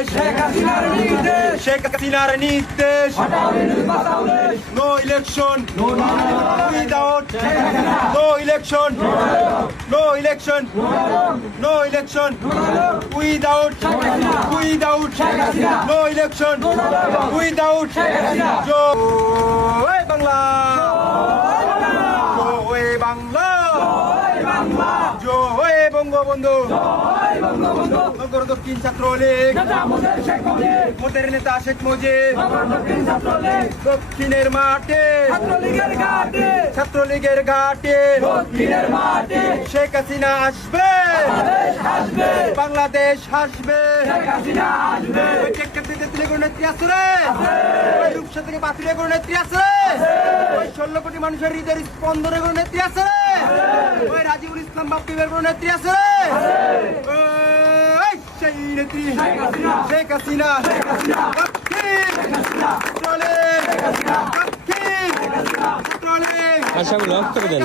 নির্দেশ শেখ হাসিনার নির্দেশ no election without no election no election no election without no election without জয় বাংলা জয় বাংলা জয় বঙ্গবন্ধু নগর দক্ষিণ ছাত্রলীগ মোদের নেতা শেখ মুজিব দক্ষিণের মাঠে ছাত্রলীগের ঘাটে শেখ হাসিনা আসবে বাংলাদেশ হাসবে নেত্রী আছে রে রূপসা থেকে বাতিলের কোনো নেত্রী আছে ওই 16 কোটি মানুষের হৃদয়ের স্পন্দনের কোনো নেত্রী আছে ওই রাজিবুল ইসলাম বাপ্পিবের কোনো নেত্রী আছে সেই নেত্রী শেখ হাসিনা চলে চলে